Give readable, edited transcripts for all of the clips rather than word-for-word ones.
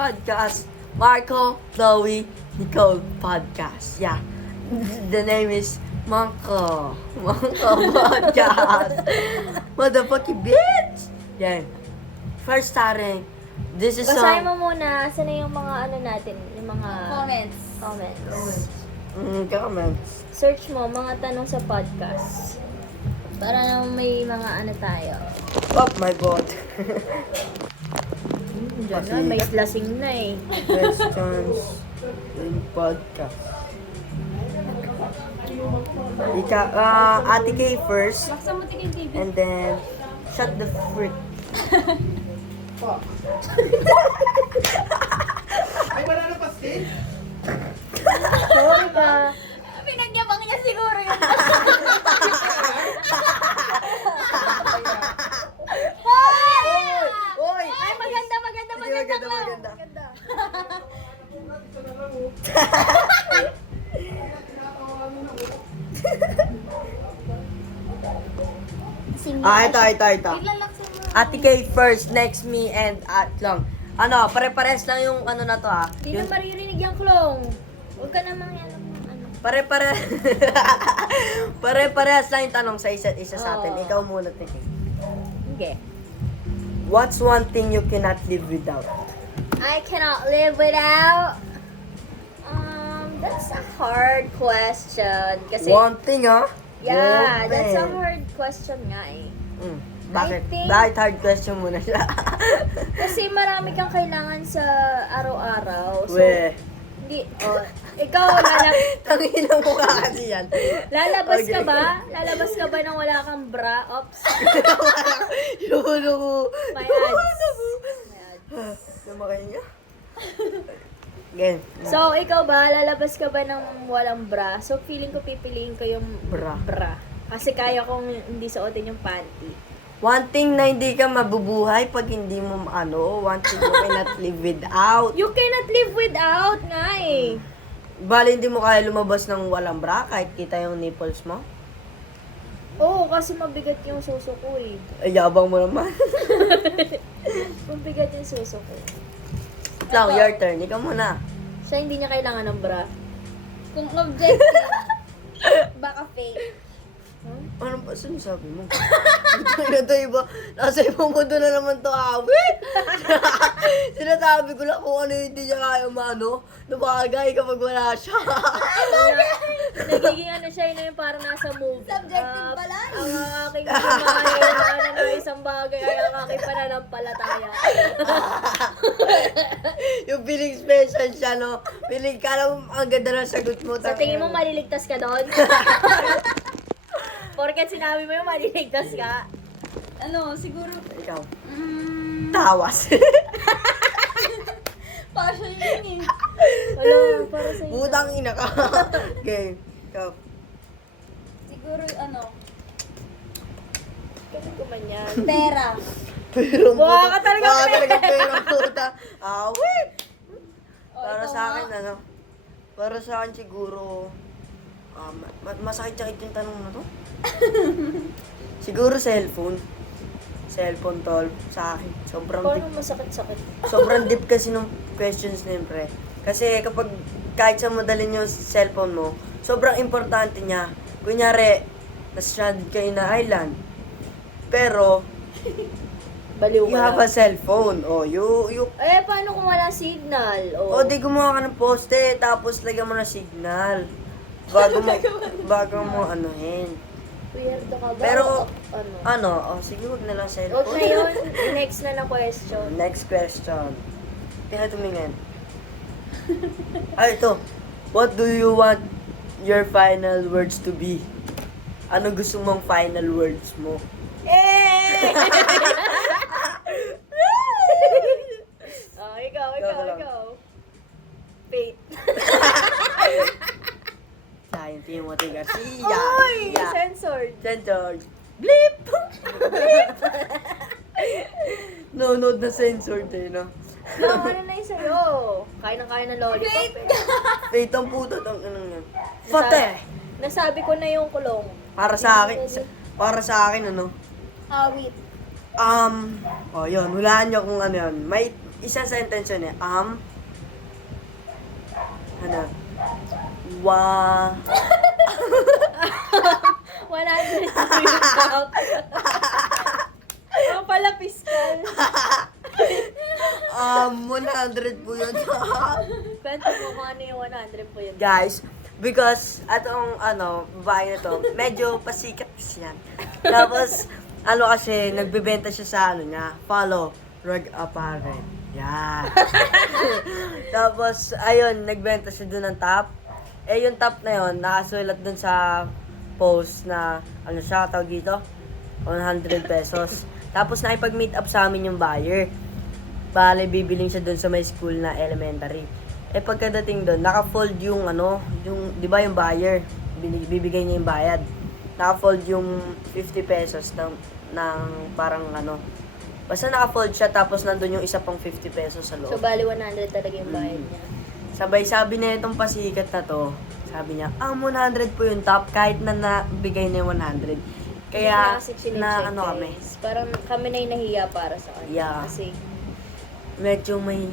podcast, Marco, Chloe, Nicole podcast. Yeah, the name is Marco podcast. Motherfucking bitch! Yan. First starting. This is Basahin mo muna, saan na yung mga ano natin, yung mga Comments. comments. Search mo, mga tanong sa podcast. Para naman may mga ano tayo. Oh my god. Diyan na, may lasing na eh. Questions in podcast. Ate K first, Baksa mo tingin TV. and then shut the frick. Ay, wala na pastil? Sorry ka. Pinagyabang niya siguro yun. Oy! Ay, maganda. Maganda. Ito. Ilalaksa mo. Ate K first, next me, and lang. Ano, pare-pares lang yung ano na to Hindi Yung na maririnig yung klong. Huwag ka namang alam ng ano. pare-pare pare-parehas lang yung tanong sa isa't isa sa atin. Oo. Ikaw muna, Ate K. Okay. What's one thing you cannot live without? I cannot live without... That's a hard question. Kasi, One thing, ha? yeah, One that's a thing. hard question nga eh. Bakit? I think- Bakit hard question muna siya? Kasi marami kang kailangan sa araw-araw. So, We. hindi, ikaw, Tangina mo ka kasi yan. lalabas Okay. ka ba? Lalabas ka ba nang wala kang bra? Ops. Lulo ko. My ads. Sumakay niya. Again. So, ikaw ba? Lalabas ka ba nang walang bra? So, feeling ko pipiliin ko yung Bra. Kasi kaya kong hindi suotin yung panty. One thing na hindi ka mabubuhay pag hindi mo one thing you cannot live without. You cannot live without nga eh. Bali, hindi mo kaya lumabas ng walang bra kahit kita yung nipples mo? Oo, kasi mabigat yung suso ko eh. Ay, yabang mo naman. Mabigat yung suso ko. Lang, your turn. Ikaw muna. Siya hindi niya kailangan ng bra. Kung objective, baka fake. Ano ba sinasabi mo? Ito iba. Nasa ibang mundo na naman to awit. Sinasabi ko lang kung ano yung hindi niya kaya nabagay kapag wala siya. Nagiging ano siya yun yung parang nasa move. Subjective pala eh. Ang aking kumain na isang bagay ay ang aking pananampalataya. Yung feeling special siya, no? Feeling ka lang ang ganda ng sagot mo. Sa tingin mo maliligtas ka doon? Porket sinabi mo yung maliligtas ka. Ano, siguro, Ikaw. Tawas. partial yun eh. Wala, para sa'yo. Butang ina ka. Okay. Ikaw. Siguro, ano, Kasi ko man yan. pera. Pero Buha ka talaga, perang puta. Awit. O, Para ikaw sa nga. akin, para sa akin siguro, masakit-sakit yung tanong na to. Siguro cellphone. Cellphone, tol. Sa akin. Sobrang Paano deep. masakit-sakit? Sobrang deep kasi nung questions na yun, pre. Kasi kapag kahit sa mo dalhin yung cellphone mo, sobrang importante niya. Kunyari, na-stranded kayo na island. Pero, Baliw you ka have lang. a cellphone. Oh, you Eh, paano kung wala signal? O, di gumawa ka ng poste, tapos lagyan mo na signal. Bago mo anuhin. Weirdo ka ba? Pero, ano? sige, huwag na lang Okay cellphone. yun. Next na na question. Next question. Tingnan tumingin. Ito. What do you want your final words to be? Ano gusto mong final words mo? Eh! Ikaw. Ikaw lang. Fate. Sayang, Timothy Garcia. Oy! Yeah. Censored. Censored. Bleep! Bleep! No, na censored eh, no? No, ano na yung sa'yo? Kaya ng lollipop eh. Wait, ang puto ang anong yan. Fate! Nasabi ko na yung kulong. Para sa akin, ano? Awit. Yun, hulaan nyo kung ano yun. isang sentence yun eh. Ano? Wa... 100 po yung top. Ang pala fiscal. 100 po yun. Kwento mo kung ano yung 100 po yun. Guys, because atong babae na to, medyo pasikat siya. Tapos, kasi, nagbebenta siya sa niya, follow, Reg Apparent. Yan. Tapos, ayun, nagbenta siya dun ng top. Yung top na yun, nakasulat dun sa post na, siya, tawag dito? 100 pesos. Tapos, nakipag-meet up sa amin yung buyer. Bale, bibiling siya dun sa may school na elementary. Pagkadating doon, naka-fold yung di ba yung buyer, bibigay niya yung bayad. Naka-fold yung 50 pesos ng parang basta naka-fold siya tapos nandun yung isa pang 50 pesos sa loob. So, bali 100 talaga yung bayad niya. Sabay sabi na itong pasikat na to, sabi niya, 100 po yung top kahit na nabigay na yung 100. Kaya, kami. Parang kami na yung nahiya para sa kanya. Yeah. Kasi, Medyo may,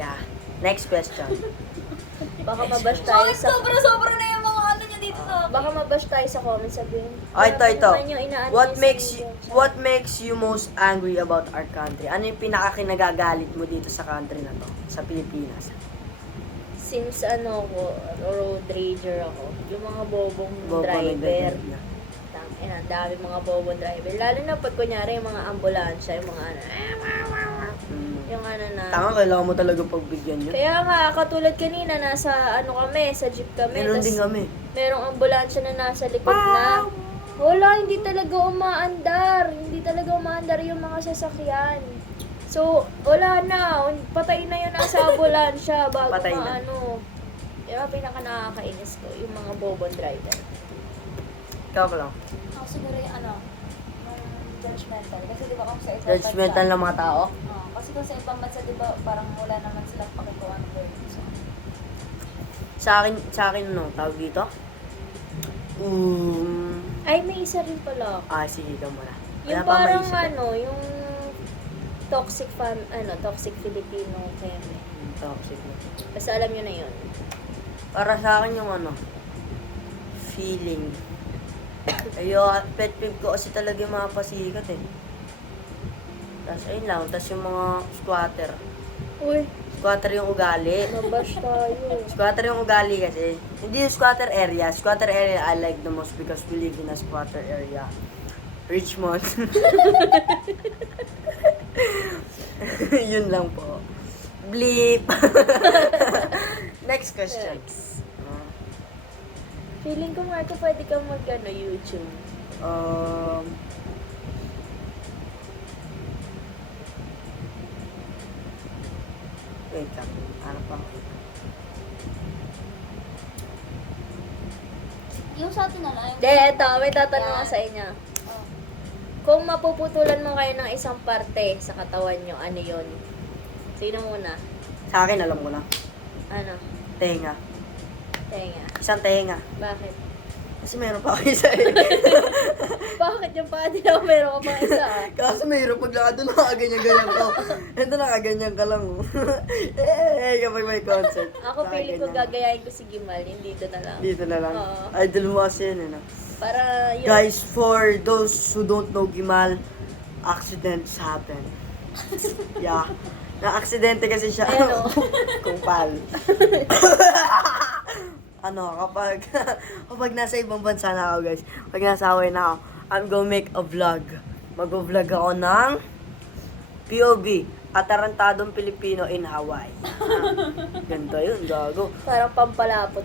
yeah. Next question. baka mabash tayo sa... Sobra-sobra na yung mga ano niya dito sa Baka mabash tayo sa comment, sabihin. Ito. Ano yung inaano What niya sa makes video? what makes you most angry about our country? Ano yung pinakakinagagalit mo dito sa country na to, sa Pilipinas? Since road rager ako, yung mga bobong Bobo driver. na. Ang dami mga bobong driver. Lalo na pag kunyari yung mga ambulansya, yung mga yung na. Tanga, kailangan mo talaga pagbigyan yun. Kaya nga, katulad kanina, nasa kami, sa jeep kami. Meron tas din kami. merong ambulansya na nasa likod na. Wala, hindi talaga umaandar. Hindi talaga umaandar yung mga sasakyan. So, wala na. Patay na yun nasa ambulansya bago Patay na. Yung pinaka nakakainis ko, yung mga bobong driver. Ikaw pa lang. Ako siguro yung judgmental. Kasi di ba kung sa ibang Judgmental ng mga tao? Kasi kung sa ibang bansa, di ba, parang wala naman silang pakikuha ng word. So, Sa akin, tawag dito? Ay, may isa rin pala. Sige ka muna. Yung Wala pa parang maisip. yung toxic Filipino keme. Toxic na. Basta alam nyo na yun. Para sa akin yung feeling. Pet peeve ko kasi talaga yung mga pasikat eh. Tapos ayun lang, tapos yung mga squatter. Uy, Squatter yung ugali. mabash tayo. Squatter yung ugali kasi. Hindi yung squatter area. Squatter area I like the most because we live in a squatter area. Richmond. Yun lang po. Bleep. Next question. Feeling ko, Marco, pwede kang YouTube. Wait lang. Ano pa? yung sa atin na lang. De, eto, may tatanong ako sa inyo. Kung mapuputulan mo kayo ng isang parte sa katawan nyo, ano yun? Sino muna? Sa akin, alam ko na. Ano? Tenga. Tenga. Isang tenga. Bakit? Kasi meron pa ako isa eh. Bakit yung paa nila meron ka pang isa Kasi mahirap maglakad doon, nakaganyan-ganyan ka. Ito nakaganyan ka lang. Kapag may concert. Ako feeling ko gagayahin ko si Gimal, yung dito na lang. Dito na lang. Oo. Idol mo kasi yun, no? Para yun. Guys, for those who don't know Gimal, accidents happen. Yeah. Na-aksidente kasi siya. Ayun, oh. Kumpal. Kapag nasa ibang bansa na ako, guys, pag nasa Hawaii na ako, I'm gonna make a vlog. Mag-vlog ako ng POV, Atarantadong Pilipino in Hawaii. Ganito yun, gago. Parang pampalapot.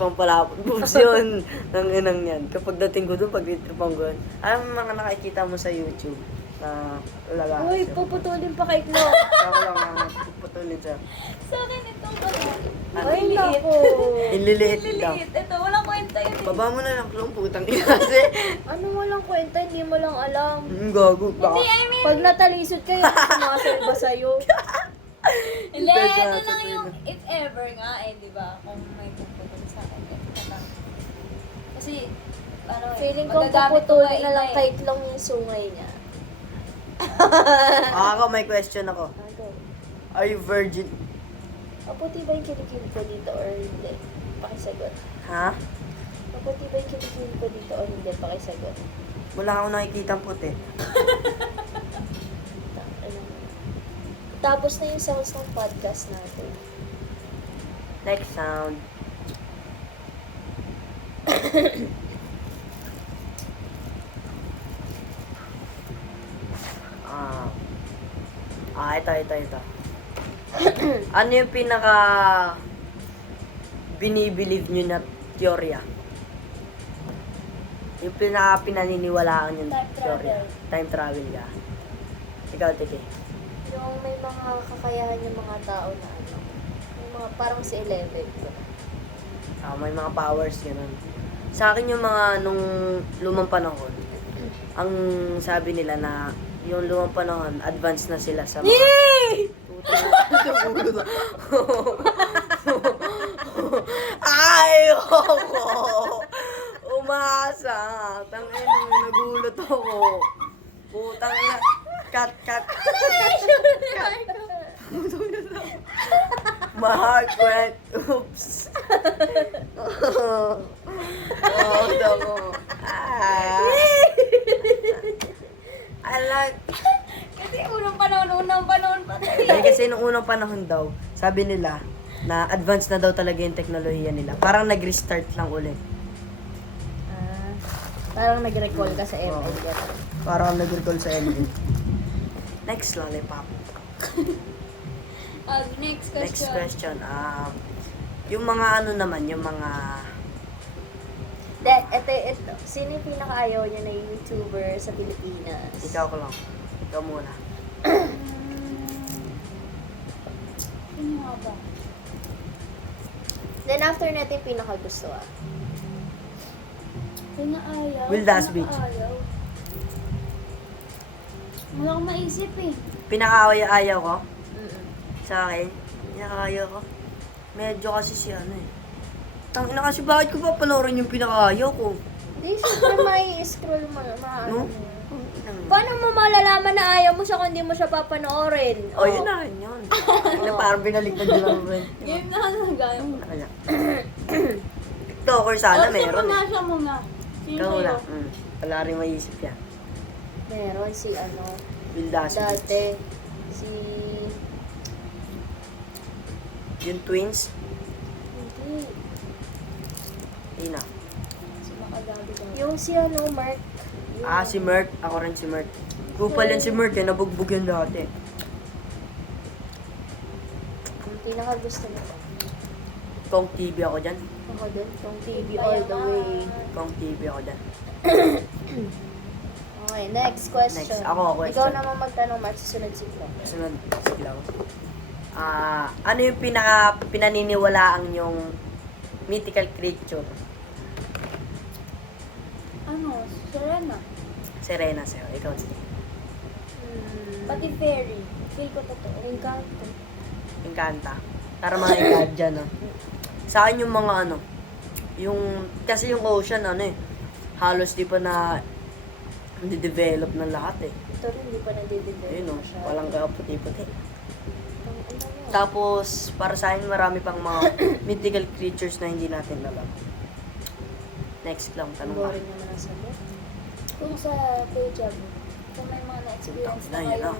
Pampalapot moves yun ng inang yan. Kapag dating ko doon, pag itripang ko yun, anong mga nakikita mo sa YouTube na lalaki? Uy, puputulin pa kay Klo. Ako lang mga putulin siya. Sa akin itong Ay, nako. Inliliit daw. liliit. Ito, walang kwenta yun. Baba mo na lang klong putang ina kasi. Ano walang kwenta, hindi mo lang alam. Gago. Baka. Hindi, I mean, Pag natalisod kayo, sumasalba sa'yo. hindi, Hindi, ito sa lang atin. yung if ever nga di ba? Kung may puputol sa akin, ito lang. Kasi, Feeling ko magagamit ko puputulin na lang eh. kay Klong yung sungay niya. Ako, may question ako. Ano? Are you virgin? Maputi ba yung kilikili ko dito or hindi? Pakisagot. Ha? Maputi ba yung kilikili ko dito or hindi? Pakisagot. Wala akong nakikita puti. Ano? Tapos na yung sounds ng podcast natin. Next sound. Ito. Ano yung pinaka binibilieve nyo na teorya? Yung pinaka pinaniniwalaan nyo na Time teorya? travel. Time travel ka. Ikaw, Titi. Yung may mga kakayahan yung mga tao na ano. Yung mga parang si Eleven. May mga powers, ganun. Sa akin yung mga nung lumang panahon, ang sabi nila na yung lumang panahon, advanced na sila sa mga... Ayoko! Umasa! Tangin mo, nagulat ako. Putang ina. Cut. My friend. Oops. Ako. I like... Kasi unang panahon pa tayo. Ay, kasi nung unang panahon daw, sabi nila, na advanced na daw talaga yung teknolohiya nila. Parang nag-restart lang ulit. Parang nag-recall ka sa ML. Oo. Parang nag-recall sa ML. Next, lollipop. Next question. Next question. Yung mga ano naman, yung mga... Ito. Sino yung pinaka-ayaw niya na YouTuber sa Pilipinas? Ikaw ko lang. Ikaw muna. Ano nga ba? Then after natin pinaka-gusto Pinaayaw. Will Das Beach. Pinaayaw. Wala akong maisip eh. Pinaka-ayaw ko? Mm-mm. Sa akin? Pinaka-ayaw ko? Medyo kasi si ano eh. Tangina kasi bakit ko pa panoorin yung pinaka-ayaw ko? Hindi, syempre mai-scroll mo. No? Paano mo malalaman na ayaw mo siya kung hindi mo siya papanoorin? Oh, yun na rin yun. Na parang binaliktad nyo lang rin. Game na talaga. Kaya. TikToker sana meron eh. Siya muna. Sino Ikaw wala. yun? Wala rin maisip yan. Meron si ano, Will Das Beach. dati, si... Yung twins? Hindi. Hindi na. Si Makagabi ka. Yung si ano, Mark. Yung- Si Mert. Ako rin si Mert. Kupal yan si Mert eh. Nabugbog yun dati. Yung pinaka-gusto mo. Kong TV ako dyan. Ako din, yung TV all the way. Kong TV ako dyan. Okay, next question. Next, ako, question. Ikaw naman magtanong, Matt, susunod si Flo. Sunod. Sige lang. Ano yung pinaka pinaniniwalaang yung mythical creature? Ano? Serena. Serena sa'yo. Ikaw. Pati fairy. Feel ko totoo. Encanto. Encanta. Para mga Encantia, no? Sa akin yung mga ano, yung, kasi yung ocean, ano eh, halos di pa na develop ng lahat eh. Ito rin, hindi pa nade-develop Ayun no, masyado. walang kaputi-puti. Ang ano mo? Tapos, para sa akin, marami pang mga mythical creatures na hindi natin alam. Next lang, tanong ka. Boring naman ang sagot. Kung sa deja vu, kung may mga na-experience na Yan, yan kayo, lang.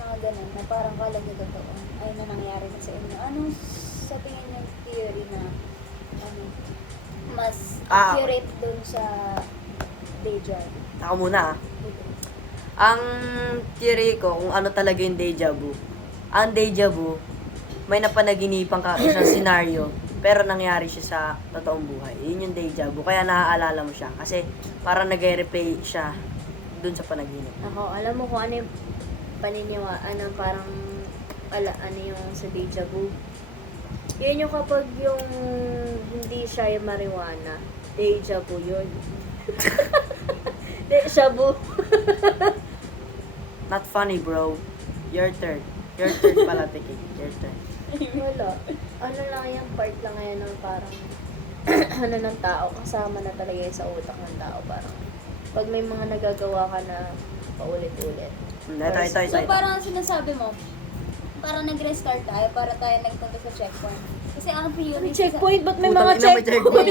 mga ganun, na parang kala nyo totoo, ay na nangyari na sa inyo. Anong sa tingin yung theory na ano, mas accurate dun sa deja vu? Ako muna ah. Ang theory ko kung ano talaga yung deja vu. Ang deja vu, may napanaginipan ka isang scenario, pero nangyari siya sa totoong buhay. Yun yung deja vu. Kaya naaalala mo siya. Kasi parang nag-replay siya dun sa panaginip. Ako, alam mo kung ano yung ano parang, ano yung sa deja vu. Yun yung kapag yung hindi siya yung marijuana, deja vu yun. Deja vu. Not funny, bro. Your turn. Your turn pala, Tiki. Your turn. Wala. Ano lang yung part lang ngayon ng parang ano ng tao, kasama na talaga yun sa utak ng tao. Parang pag may mga nagagawa ka na paulit-ulit, Ito. So parang sinasabi mo, parang nag-restart tayo para tayo nagpunta sa checkpoint. Kasi ang theory Checkpoint? Ba't may Putang mga ina, may checkpoint?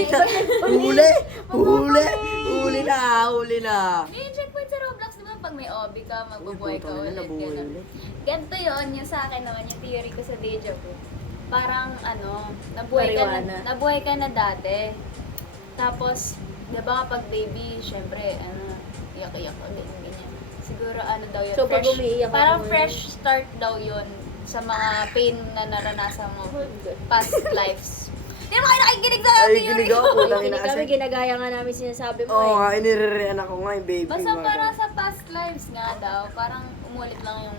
Huli na. Yung checkpoint sa Roblox, di ba? Pag may OB ka, magbubuhay ka Putang ina, ulit. nabuhay Ganun. ulit. Ganito yun, yung sa akin naman, yung theory ko sa deja vu. Parang nabuhay ka na dati. Tapos, di ba kapag baby, syempre, iyak-iyak ulit, ganyan. Siguro daw yun, So, pag umiiyak ako parang ngayon- fresh start daw yun sa mga pain na naranasan mo past lives. Di ba kayo nakikinig sa Ay, theory kinig ako. ko? Putang ina Kami kasi. ginagaya nga namin sinasabi mo Oo eh. nga, inire-rean ako nga yung baby. Basta mga parang ganun. sa past lives nga daw, parang umulit lang yung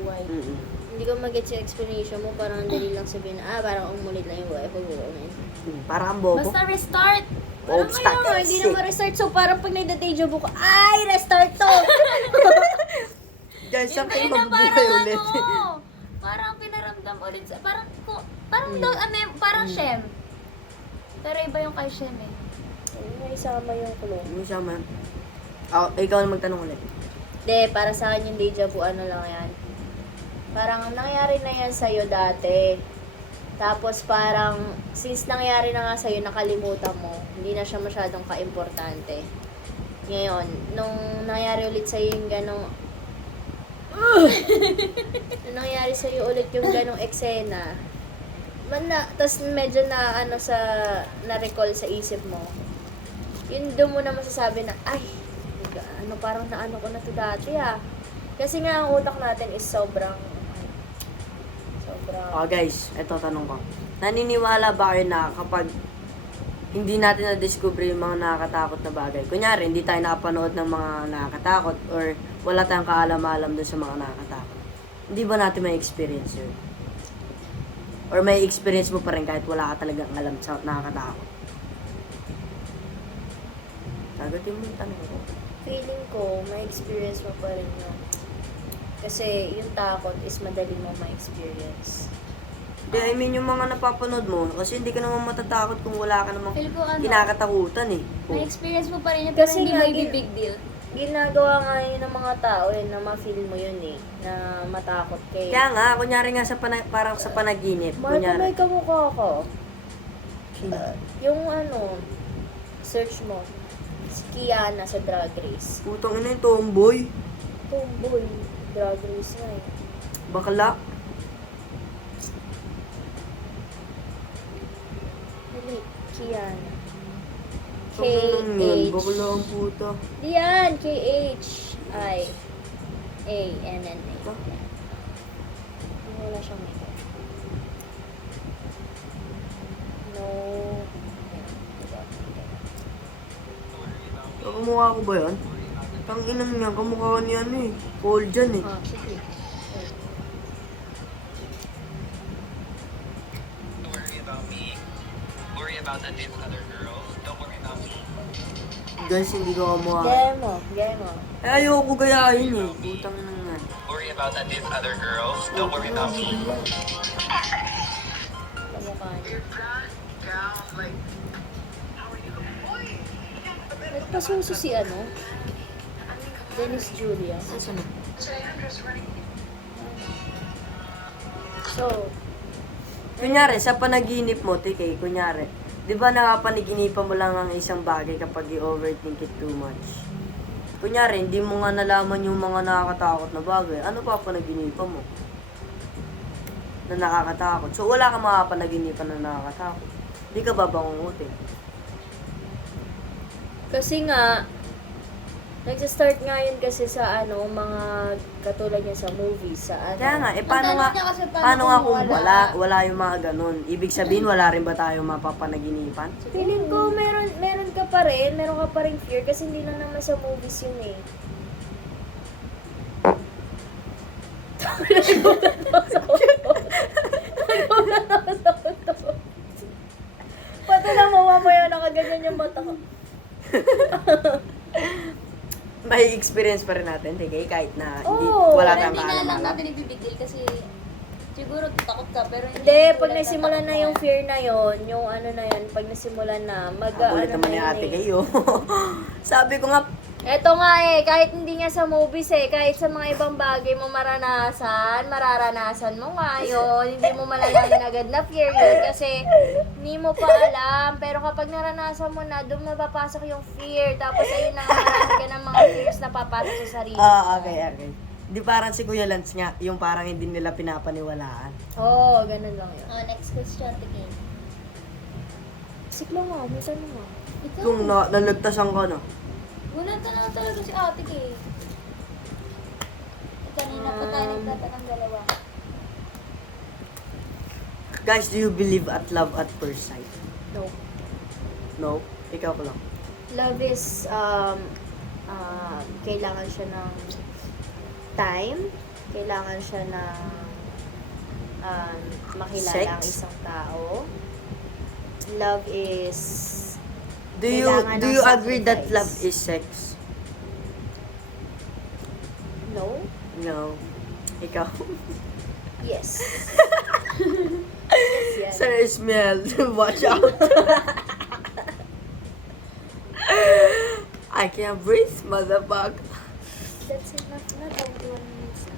buhay. Mm-mm. Hindi ko mag-get yung explanation mo, parang dali lang sabihin na, parang umulit lang yung buhay pag ulit. Parang ang bobo. Basta restart! Parang Ano, hindi na ma-restart. So, parang pag nagda-deja vu ko, ay, restart to! Guys, saan kayo Hindi na mabubuhay ulit? parang pinaramdam ulit sa, parang parang Shem. Pero iba yung kay Shem eh. May isama yung kulong. Yung siya man. Ikaw na magtanong ulit. Hindi, para sa akin yung deja vu, ano lang yan. Parang nangyari na yan sa'yo dati. Tapos parang, since nangyari na nga sa'yo, nakalimutan mo, hindi na siya masyadong ka-importante. Ngayon, nung nangyari ulit sa'yo yung ganong, nung nangyari sa'yo ulit yung ganong eksena, tas medyo na-recall sa isip mo, yun doon mo na masasabi na, ay, parang naano ko na to dati ah. Kasi nga ang utak natin is sobrang Guys, eto tanong ko. Naniniwala ba kayo na kapag hindi natin na-discover yung mga nakakatakot na bagay, kunyari, hindi tayo nakapanood ng mga nakakatakot or wala tayong kaalam-alam dun sa mga nakakatakot, hindi ba natin may experience yun? Or may experience mo pa rin kahit wala ka talagang alam sa nakakatakot? Sagutin mo yung tanong ko. feeling ko, may experience mo pa rin yun. Kasi yung takot is madali mo ma-experience. Hindi, I mean yung mga napapanood mo, kasi hindi ka naman matatakot kung wala ka namang Feel ko kinakatakutan eh. may experience mo pa rin yun, pero Kasi hindi nga, mo big deal. Ginagawa nga yun ng mga tao na ma-feel mo yun eh, na matakot kayo. Kaya nga, kunyari nga parang sa panaginip, Marco, kunyari. may kamukha ko. Sino? Yung search mo, si Kiana sa Drag Race. Putang ina yung tomboy. Tomboy, Drag Race nga eh. Bakla. Dali, Kiana. Bakla yan, K-H. bakla ang puta. Diyan, K-H-I-A-N-N-A. Wala siyang makeup. No. Kamukha ko ba yan? Tanginang niya, kamukha ni ano eh. Paul dyan eh. Ah, sige. Don't worry about me. Worry about that date with other girls. Don't worry about me. Guys, hindi ko kamukha. Gaya mo. Eh, ayoko gayahin eh. Putang ina nga. Worry about that date with other girls. Don't worry about me. Kamukha niya. Nagpasuso si Dennis Julia. Saan na? So, Kunyari, sa panaginip mo, TK, kunyari, di ba nakapaniginipan mo lang ang isang bagay kapag i-overthink it too much? Kunyari, hindi mo nga nalaman yung mga nakakatakot na bagay, ano pa panaginipan mo? Na nakakatakot. So, wala kang makapanaginipan na nakakatakot. Hindi ka babangungutin. kasi nga, nagsa-start nga yun kasi sa mga katulad niya sa movies, sa Kaya nga, Ang paano tanong nga, niya kasi paano nga kung kung wala yung mga ganun? Ibig sabihin, wala rin ba tayong mapapanaginipan? feeling ko meron ka pa rin, meron ka pa rin fear kasi hindi lang naman sa movies yun eh. Pati na mamamaya nakaganyan yung mata ko. May experience pa rin natin, TK, kahit na hindi, Oo, wala Pero tayong hindi nga lang kaalam-alam. natin ibibig deal kasi siguro takot ka, pero Hindi, pag tulad ng nasimulan takot na mo yung eh. fear na yon, pag nasimulan na, Ang kulit naman ni ate kayo. Sabi ko nga, Eto nga eh, kahit hindi nga sa movies eh, kahit sa mga ibang bagay mo mararanasan mo nga yun, hindi mo malalaman agad na fear yun kasi hindi mo pa alam. Pero kapag naranasan mo na, doon mapapasok yung fear. Tapos ayun na nga, marami ka ng mga fears na papasok sa sarili. Okay. Di parang si Kuya Lance nga, yung parang hindi nila pinapaniwalaan. Oo, ganun lang yun. Oh, next question, tingin. Siklo nga, may tanong nga. Ikaw. Kung nalagtasan ka na. Wala talaga si ate eh. Kanina pa tayo nagtatanong dalawa. Guys, do you believe at love at first sight? No. No? Ikaw ko lang. Love is, kailangan siya ng time. Kailangan siya ng makilala ang Sex? isang tao. Love is, Do you Kailangan ng agree that sacrifice. love is sex? no? No. Ikaw? Yes. Yes, yan. Sir Ismael, watch out. I can't breathe, motherfucker. That's enough na, 21 minutes na.